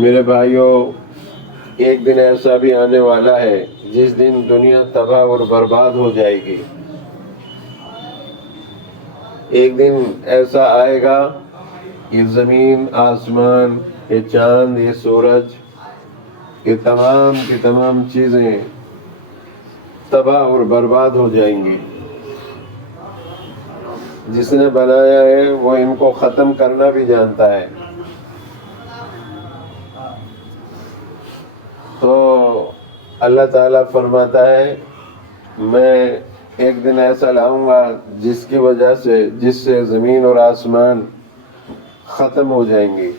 میرے بھائیوں، ایک دن ایسا بھی آنے والا ہے جس دن دنیا تباہ اور برباد ہو جائے گی۔ ایک دن ایسا آئے گا، یہ زمین، آسمان، یہ چاند، یہ سورج، یہ تمام کی تمام چیزیں تباہ اور برباد ہو جائیں گی۔ جس نے بنایا ہے وہ ان کو ختم کرنا بھی جانتا ہے۔ تو اللہ تعالیٰ فرماتا ہے میں ایک دن ایسا لاؤں گا جس کی وجہ سے، جس سے زمین اور آسمان ختم ہو جائیں گی۔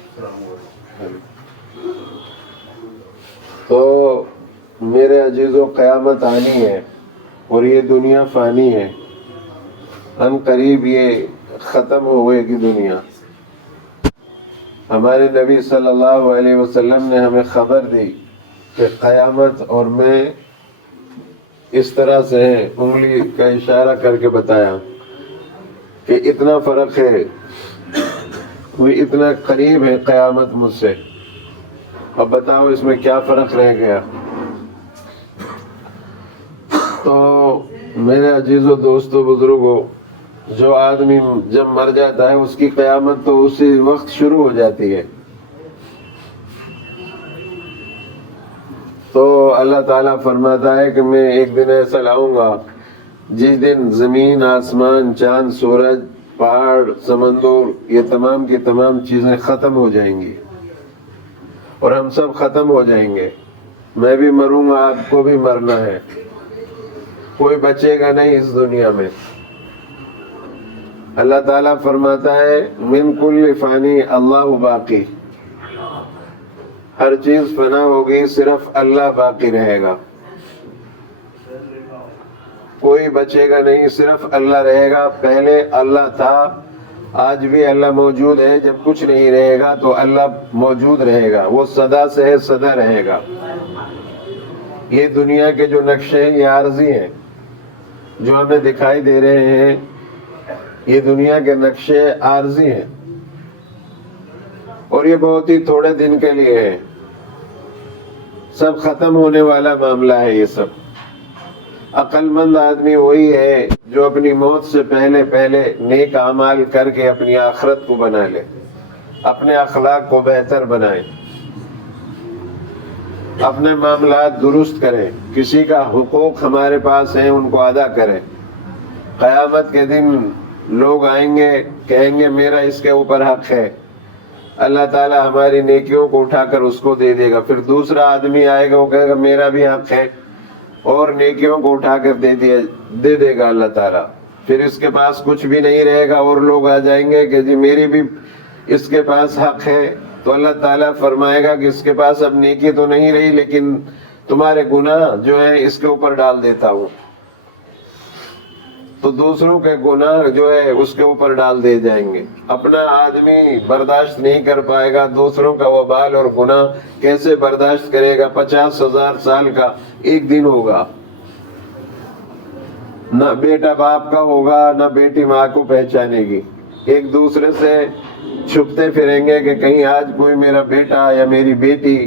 تو میرے عزیزو، قیامت آنی ہے اور یہ دنیا فانی ہے، ان قریب یہ ختم ہوئے گی دنیا۔ ہمارے نبی صلی اللہ علیہ وسلم نے ہمیں خبر دی کہ قیامت اور میں اس طرح سے ہے، انگلی کا اشارہ کر کے بتایا کہ اتنا فرق ہے، وہ اتنا قریب ہے قیامت مجھ سے۔ اب بتاؤ اس میں کیا فرق رہ گیا؟ تو میرے عزیزو، دوستو، بزرگو، جو آدمی جب مر جاتا ہے اس کی قیامت تو اسی وقت شروع ہو جاتی ہے۔ تو اللہ تعالیٰ فرماتا ہے کہ میں ایک دن ایسا لاؤں گا جس دن زمین، آسمان، چاند، سورج، پہاڑ، سمندر، یہ تمام کی تمام چیزیں ختم ہو جائیں گی اور ہم سب ختم ہو جائیں گے۔ میں بھی مروں گا، آپ کو بھی مرنا ہے، کوئی بچے گا نہیں اس دنیا میں۔ اللہ تعالیٰ فرماتا ہے من کل فانی اللہ باقی، ہر چیز فنا ہوگی، صرف اللہ باقی رہے گا، کوئی بچے گا نہیں، صرف اللہ رہے گا۔ پہلے اللہ تھا، آج بھی اللہ موجود ہے، جب کچھ نہیں رہے گا تو اللہ موجود رہے گا، وہ سدا سے ہے، سدا رہے گا۔ یہ دنیا کے جو نقشے ہیں یہ عارضی ہیں، جو ہمیں دکھائی دے رہے ہیں، یہ دنیا کے نقشے عارضی ہیں اور یہ بہت ہی تھوڑے دن کے لیے ہے، سب ختم ہونے والا معاملہ ہے۔ یہ سب عقل مند آدمی وہی ہے جو اپنی موت سے پہلے نیک اعمال کر کے اپنی آخرت کو بنا لے، اپنے اخلاق کو بہتر بنائے، اپنے معاملات درست کرے، کسی کا حقوق ہمارے پاس ہیں ان کو ادا کرے۔ قیامت کے دن لوگ آئیں گے، کہیں گے میرا اس کے اوپر حق ہے، اللہ تعالیٰ ہماری نیکیوں کو اٹھا کر اس کو دے دے گا۔ پھر دوسرا آدمی آئے گا، وہ کہے گا میرا بھی حق ہے، اور نیکیوں کو اٹھا کر دے دے گا اللہ تعالیٰ۔ پھر اس کے پاس کچھ بھی نہیں رہے گا اور لوگ آ جائیں گے کہ جی میری بھی اس کے پاس حق ہے، تو اللہ تعالیٰ فرمائے گا کہ اس کے پاس اب نیکی تو نہیں رہی، لیکن تمہارے گناہ جو ہے اس کے اوپر ڈال دیتا ہوں۔ تو دوسروں کے گناہ جو ہے اس کے اوپر ڈال دے جائیں گے۔ اپنا آدمی برداشت نہیں کر پائے گا، دوسروں کا وبال اور گناہ کیسے برداشت کرے گا؟ 50,000 سال کا ایک دن ہوگا، نہ بیٹا باپ کا ہوگا، نہ بیٹی ماں کو پہچانے گی، ایک دوسرے سے چھپتے پھریں گے کہ کہیں آج کوئی میرا بیٹا یا میری بیٹی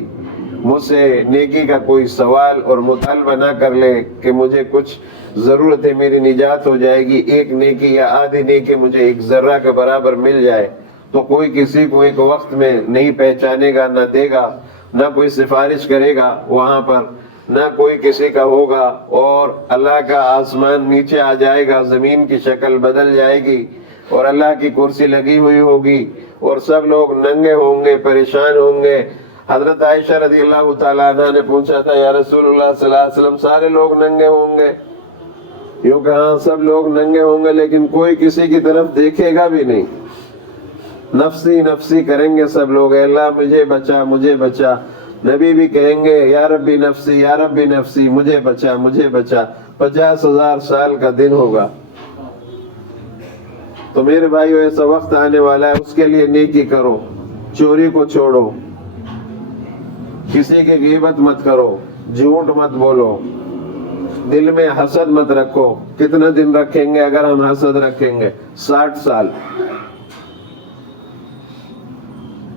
مجھ سے نیکی کا کوئی سوال اور مطالبہ نہ کر لے کہ مجھے کچھ ضرورت ہے، میری نجات ہو جائے گی، ایک نیکی یا آدھی نیکی مجھے ایک ذرہ کے برابر مل جائے، تو کوئی کسی کو ایک وقت میں نہیں پہچانے گا، نہ دے گا، نہ کوئی سفارش کرے گا وہاں پر، نہ کوئی کسی کا ہوگا، اور اللہ کا آسمان نیچے آ جائے گا، زمین کی شکل بدل جائے گی اور اللہ کی کرسی لگی ہوئی ہوگی اور سب لوگ ننگے ہوں گے، پریشان ہوں گے۔ حضرت عائشہ رضی اللہ تعالیٰ عنہ نے پوچھا تھا یا رسول اللہ صلی اللہ علیہ وسلم سارے لوگ ننگے ہوں گے؟ یوں کہ ہاں سب لوگ ننگے ہوں گے، لیکن کوئی کسی کی طرف دیکھے گا بھی نہیں، نفسی نفسی کریں گے سب لوگ، اے اللہ مجھے بچا، مجھے بچا۔ نبی بھی کہیں گے یا ربی نفسی، یا ربی نفسی، مجھے بچا، مجھے بچا۔ 50,000 سال کا دن ہوگا۔ تو میرے بھائیو، ایسا وقت آنے والا ہے، اس کے لیے نیکی کرو، چوری کو چھوڑو، کسی کی غیبت مت کرو، جھوٹ مت بولو، دل میں حسد مت رکھو۔ کتنا دن رکھیں گے اگر ہم حسد رکھیں گے؟ 60 سال۔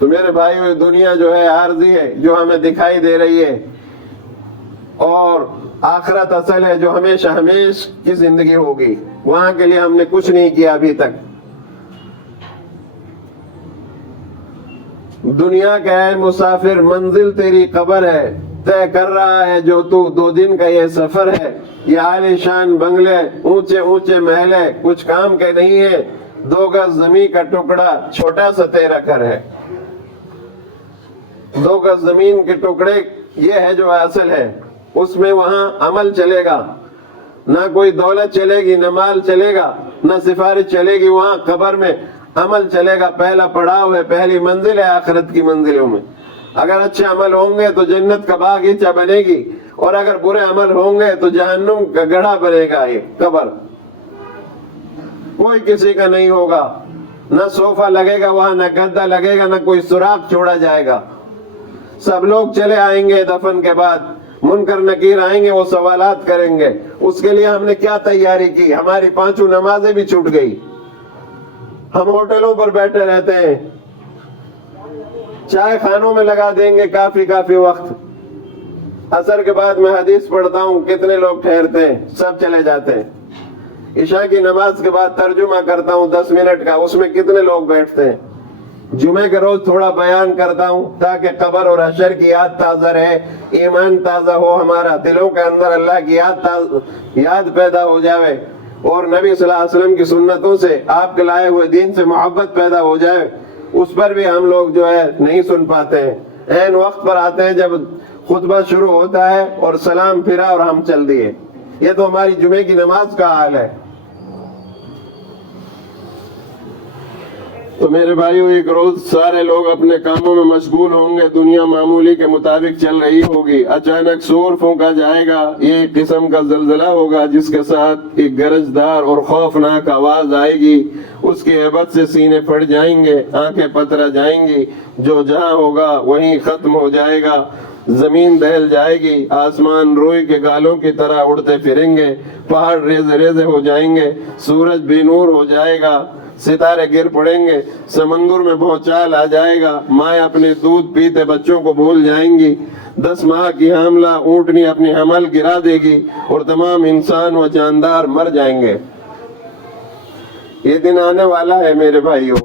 تو میرے بھائیو دنیا جو ہے عارضی ہے، جو ہمیں دکھائی دے رہی ہے، اور آخرت اصل ہے جو ہمیشہ ہمیشہ کی زندگی ہوگی، وہاں کے لیے ہم نے کچھ نہیں کیا ابھی تک۔ دنیا کا ہے مسافر، منزل تیری قبر ہے، طے کر رہا ہے جو تو 2 دن کا یہ سفر ہے۔ یہ عالی شان بنگلے، اونچے اونچے محل ہے، کچھ کام کے نہیں ہے، 2 گز زمین کا ٹکڑا، چھوٹا سا تیرا گھر ہے۔ 2 گز زمین کے ٹکڑے یہ ہے جو اصل ہے، اس میں وہاں عمل چلے گا، نہ کوئی دولت چلے گی، نہ مال چلے گا، نہ سفارش چلے گی، وہاں قبر میں عمل چلے گا۔ پہلا پڑاؤ ہے، پہلی منزل ہے آخرت کی منزلوں میں۔ اگر اچھے عمل ہوں گے تو جنت کا باغیچہ بنے گی، اور اگر برے عمل ہوں گے تو جہنم کا گڑھا بنے گا یہ قبر۔ کوئی کسی کا نہیں ہوگا، نہ صوفہ لگے گا وہاں، نہ گدا لگے گا، نہ کوئی سراغ چھوڑا جائے گا۔ سب لوگ چلے آئیں گے دفن کے بعد، منکر نکیر آئیں گے، وہ سوالات کریں گے۔ اس کے لیے ہم نے کیا تیاری کی؟ ہماری 5 نمازیں بھی چھوٹ گئی، ہم ہوٹلوں پر بیٹھے رہتے ہیں، چائے خانوں میں لگا دیں گے کافی وقت۔ عصر کے بعد میں حدیث پڑھتا ہوں، کتنے لوگ ٹھہرتے ہیں؟ سب چلے جاتے ہیں۔ عشاء کی نماز کے بعد ترجمہ کرتا ہوں 10 منٹ کا، اس میں کتنے لوگ بیٹھتے ہیں؟ جمعے کے روز تھوڑا بیان کرتا ہوں تاکہ قبر اور حشر کی یاد تازہ رہے، ایمان تازہ ہو، ہمارا دلوں کے اندر اللہ کی یاد پیدا ہو جائے، اور نبی صلی اللہ علیہ وسلم کی سنتوں سے، آپ کے لائے ہوئے دین سے محبت پیدا ہو جائے۔ اس پر بھی ہم لوگ جو ہے نہیں سن پاتے ہیں، عین وقت پر آتے ہیں جب خطبہ شروع ہوتا ہے اور سلام پھرا اور ہم چل دیے۔ یہ تو ہماری جمعے کی نماز کا حال ہے۔ تو میرے بھائیو، ایک روز سارے لوگ اپنے کاموں میں مشغول ہوں گے، دنیا معمولی کے مطابق چل رہی ہوگی، اچانک سور پھونکا جائے گا، یہ ایک قسم کا زلزلہ ہوگا جس کے ساتھ ایک گرجدار اور خوفناک آواز آئے گی، اس کی ہیبت سے سینے پھٹ جائیں گے، آنکھیں پترا جائیں گی، جو جہاں ہوگا وہیں ختم ہو جائے گا، زمین دہل جائے گی، آسمان روئی کے گالوں کی طرح اڑتے پھریں گے، پہاڑ ریزے ریزے ہو جائیں گے، سورج بے نور ہو جائے گا، ستارے گر پڑیں گے، سمندر میں بھونچال آ جائے گا، مائیں اپنے دودھ پیتے بچوں کو بھول جائیں گی، 10 ماہ کی حاملہ اونٹنی اپنی حمل گرا دے گی، اور تمام انسان و جاندار مر جائیں گے۔ یہ دن آنے والا ہے میرے بھائیوں۔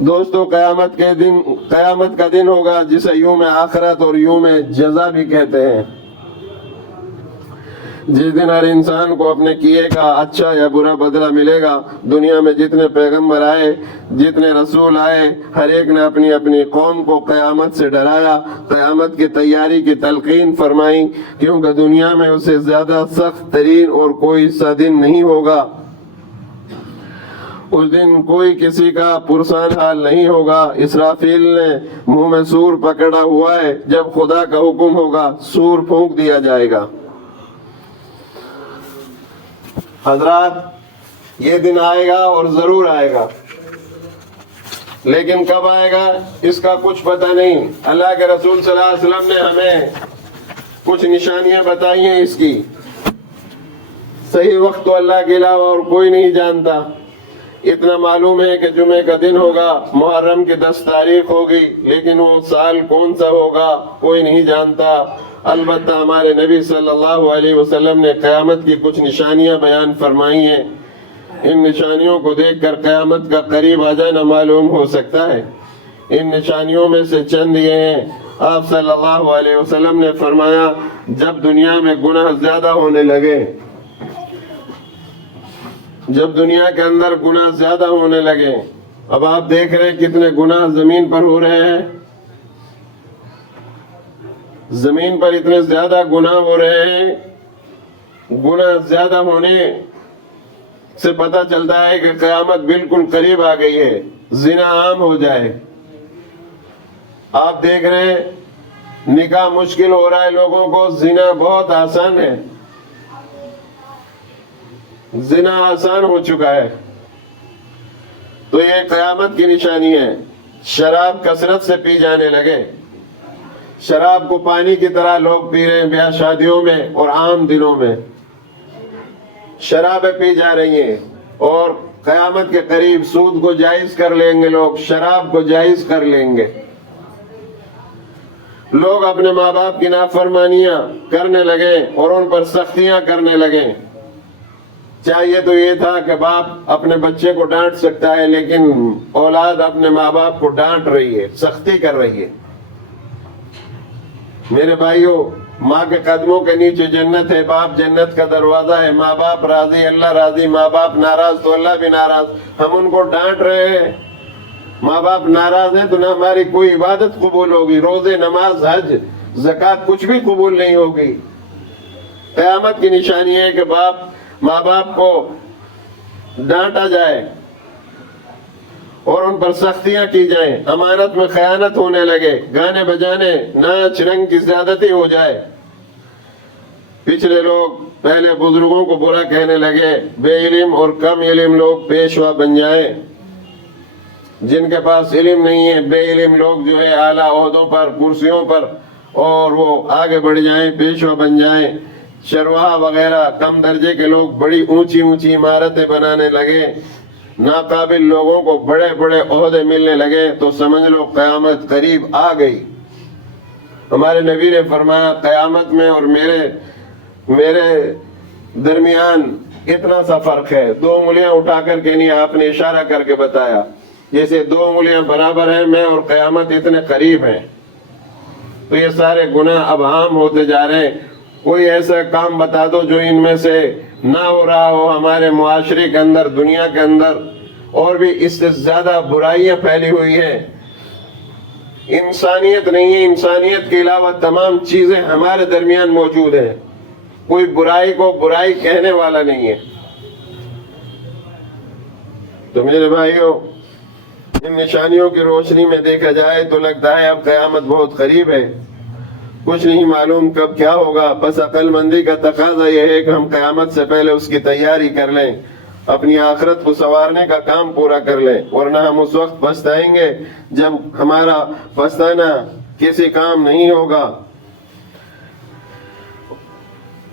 دوستو، قیامت کا دن ہوگا جسے یوم آخرت اور یوم جزا بھی کہتے ہیں، جس دن ہر انسان کو اپنے کیے کا اچھا یا برا بدلہ ملے گا۔ دنیا میں جتنے پیغمبر آئے، جتنے رسول آئے، ہر ایک نے اپنی اپنی قوم کو قیامت سے ڈرایا، قیامت کی تیاری کی تلقین فرمائی، کیونکہ دنیا میں اسے زیادہ سخت ترین اور کوئی سا دن نہیں ہوگا۔ اس دن کوئی کسی کا پرسان حال نہیں ہوگا۔ اسرافیل نے منہ میں سور پکڑا ہوا ہے، جب خدا کا حکم ہوگا سور پھونک دیا جائے گا۔ حضرات، یہ دن آئے گا اور ضرور آئے گا، لیکن کب آئے گا اس کا کچھ پتہ نہیں۔ اللہ کے رسول صلی اللہ علیہ وسلم نے ہمیں کچھ نشانیاں بتائی ہیں اس کی۔ صحیح وقت تو اللہ کے علاوہ اور کوئی نہیں جانتا۔ اتنا معلوم ہے کہ جمعے کا دن ہوگا، محرم کی 10 تاریخ ہوگی، لیکن وہ سال کون سا ہوگا کوئی نہیں جانتا۔ البتہ ہمارے نبی صلی اللہ علیہ وسلم نے قیامت کی کچھ نشانیاں بیان فرمائی ہیں۔ ان نشانیوں کو دیکھ کر قیامت کا قریب آ جانا معلوم ہو سکتا ہے۔ ان نشانیوں میں سے چند یہ ہیں۔ آپ صلی اللہ علیہ وسلم نے فرمایا، جب دنیا میں گناہ زیادہ ہونے لگے، جب دنیا کے اندر گناہ زیادہ ہونے لگے، اب آپ دیکھ رہے ہیں کتنے گناہ زمین پر ہو رہے ہیں، زمین پر اتنے زیادہ گناہ ہو رہے ہیں۔ گناہ زیادہ ہونے سے پتہ چلتا ہے کہ قیامت بالکل قریب آ گئی ہے، زنا عام ہو جائے۔ آپ دیکھ رہے ہیں نکاح مشکل ہو رہا ہے لوگوں کو، زنا بہت آسان ہے، زنا آسان ہو چکا ہے۔ تو یہ قیامت کی نشانی ہے۔ شراب کثرت سے پی جانے لگے، شراب کو پانی کی طرح لوگ پی رہے ہیں، بیاہ شادیوں میں اور عام دنوں میں شرابیں پی جا رہی ہیں، اور قیامت کے قریب سود کو جائز کر لیں گے لوگ، شراب کو جائز کر لیں گے، لوگ اپنے ماں باپ کی نافرمانیاں کرنے لگے اور ان پر سختیاں کرنے لگے۔ چاہیے تو یہ تھا کہ باپ اپنے بچے کو ڈانٹ سکتا ہے، لیکن اولاد اپنے ماں باپ کو ڈانٹ رہی ہے، سختی کر رہی ہے۔ میرے بھائیوں، ماں کے قدموں کے نیچے جنت ہے، باپ جنت کا دروازہ ہے، ماں باپ راضی اللہ راضی، ماں باپ ناراض تو اللہ بھی ناراض۔ ہم ان کو ڈانٹ رہے ہیں، ماں باپ ناراض ہیں تو نہ ہماری کوئی عبادت قبول ہوگی، روزے نماز حج زکوٰۃ کچھ بھی قبول نہیں ہوگی۔ قیامت کی نشانی ہے کہ ماں باپ کو ڈانٹا جائے اور ان پر سختیاں کی جائیں، امانت میں خیانت ہونے لگے، گانے بجانے ناچ رنگ کی زیادتی ہو جائے۔ پچھلے لوگ پہلے بزرگوں کو برا کہنے لگے، بے علم اور کم علم لوگ پیشوا بن جائیں، جن کے پاس علم نہیں ہے، بے علم لوگ جو ہے اعلیٰ عہدوں پر کرسیوں پر اور وہ آگے بڑھ جائیں، پیشوا بن جائیں۔ چرواہا وغیرہ کم درجے کے لوگ بڑی اونچی اونچی عمارتیں بنانے لگے، ناقابل لوگوں کو بڑے بڑے عہدے ملنے لگے، تو سمجھ لو قیامت قریب آ گئی۔ ہمارے نبی نے فرمایا قیامت میں اور میرے درمیان اتنا سا فرق ہے، 2 انگلیاں اٹھا کر کے نہیں، آپ نے اشارہ کر کے بتایا، جیسے 2 انگلیاں برابر ہیں، میں اور قیامت اتنے قریب ہیں۔ تو یہ سارے گناہ اب عام ہوتے جا رہے ہیں۔ کوئی ایسا کام بتا دو جو ان میں سے نہ ہو رہا ہو ہمارے معاشرے کے اندر، دنیا کے اندر، اور بھی اس سے زیادہ برائیاں پھیلی ہوئی ہیں۔ انسانیت نہیں ہے، انسانیت کے علاوہ تمام چیزیں ہمارے درمیان موجود ہیں، کوئی برائی کو برائی کہنے والا نہیں ہے۔ تو میرے بھائیوں، ان نشانیوں کی روشنی میں دیکھا جائے تو لگتا ہے اب قیامت بہت قریب ہے، کچھ نہیں معلوم کب کیا ہوگا۔ بس عقل مندی کا تقاضا یہ ہے کہ ہم قیامت سے پہلے اس کی تیاری کر لیں، اپنی آخرت کو سنوارنے کا کام پورا کر لیں، ورنہ ہم اس وقت پچھتائیں گے جب ہمارا پچھتانا کسی کام نہیں ہوگا۔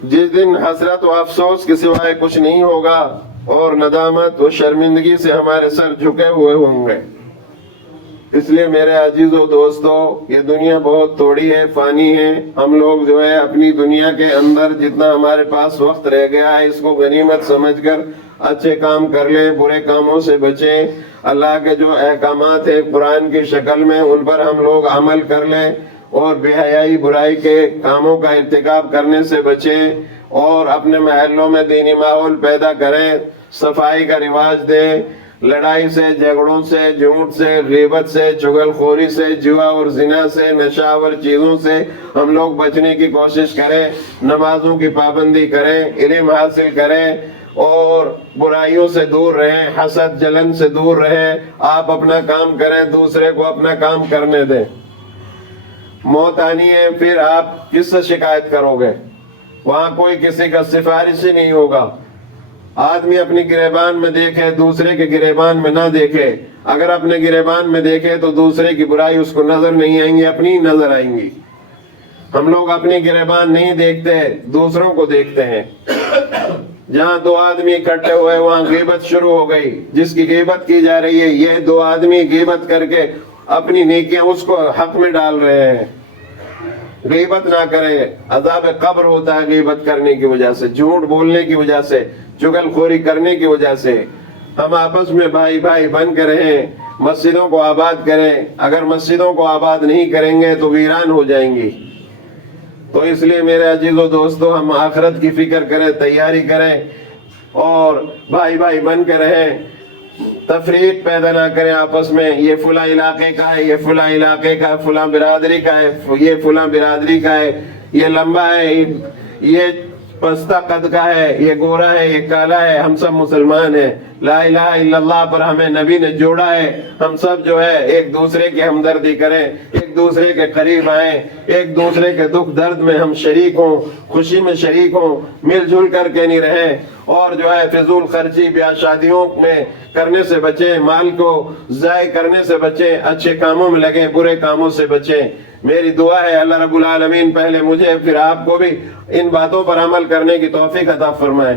جس دن حسرت و افسوس کے سوائے کچھ نہیں ہوگا اور ندامت و شرمندگی سے ہمارے سر جھکے ہوئے ہوں گے۔ اس لیے میرے عزیزو دوستو، یہ دنیا بہت تھوڑی ہے، فانی ہے۔ ہم لوگ جو ہے اپنی دنیا کے اندر جتنا ہمارے پاس وقت رہ گیا ہے، اس کو غنیمت سمجھ کر اچھے کام کر لیں، برے کاموں سے بچیں۔ اللہ کے جو احکامات ہیں قرآن کی شکل میں، ان پر ہم لوگ عمل کر لیں اور بے حیائی برائی کے کاموں کا ارتکاب کرنے سے بچیں، اور اپنے محلوں میں دینی ماحول پیدا کریں، صفائی کا رواج دیں۔ لڑائی سے، جھگڑوں سے، جھوٹ سے، غیبت سے، چغل خوری سے، جوا اور زنا سے، نشہ آور چیزوں سے ہم لوگ بچنے کی کوشش کریں، نمازوں کی پابندی کریں، علم حاصل کریں اور برائیوں سے دور رہیں، حسد جلن سے دور رہیں۔ آپ اپنا کام کریں، دوسرے کو اپنا کام کرنے دیں۔ موت آنی ہے، پھر آپ کس سے شکایت کرو گے؟ وہاں کوئی کسی کا سفارش ہی نہیں ہوگا۔ آدمی اپنی گریبان میں دیکھے، دوسرے کے گریبان میں نہ دیکھے۔ اگر اپنے گریبان میں دیکھے تو دوسرے کی برائی اس کو نظر نہیں آئیں گی، اپنی نظر آئیں گی۔ ہم لوگ اپنی گریبان نہیں دیکھتے، دوسروں کو دیکھتے ہیں۔ جہاں 2 آدمی اکٹھے ہوئے وہاں غیبت شروع ہو گئی، جس کی غیبت کی جا رہی ہے، یہ 2 آدمی غیبت کر کے اپنی نیکیاں اس کو حق میں ڈال رہے ہیں۔ غیبت نہ کرے، عذاب قبر ہوتا ہے غیبت کرنے کی وجہ سے، جھوٹ بولنے کی وجہ سے، چغل خوری کرنے کی وجہ سے۔ ہم آپس میں بھائی بھائی بن کے رہیں، مسجدوں کو آباد کریں۔ اگر مسجدوں کو آباد نہیں کریں گے تو ویران ہو جائیں گی۔ تو اس لیے میرے عزیزو دوستو، ہم آخرت کی فکر کریں، تیاری کریں اور بھائی بھائی بن کے رہیں۔ تفریق پیدا نہ کریں آپس میں، یہ فلاں علاقے کا ہے، یہ فلاں علاقے کا ہے، فلاں برادری کا ہے، یہ فلاں برادری کا ہے، یہ لمبا ہے، یہ پستہ قد کا ہے، یہ گورا ہے، یہ کالا ہے، ہم سب مسلمان ہیں۔ لا الہ الا اللہ پر ہمیں نبی نے جوڑا ہے۔ ہم سب جو ہے ایک دوسرے کی ہمدردی کریں، ایک دوسرے کے قریب آئیں، ایک دوسرے کے دکھ درد میں ہم شریک ہوں، خوشی میں شریک ہوں، مل جل کر کے نہیں رہیں، اور جو ہے فضول خرچی بیاہ شادیوں میں کرنے سے بچیں، مال کو ضائع کرنے سے بچیں، اچھے کاموں میں لگیں، برے کاموں سے بچیں۔ میری دعا ہے اللہ رب العالمین پہلے مجھے پھر آپ کو بھی ان باتوں پر عمل کرنے کی توفیق عطا فرمائے۔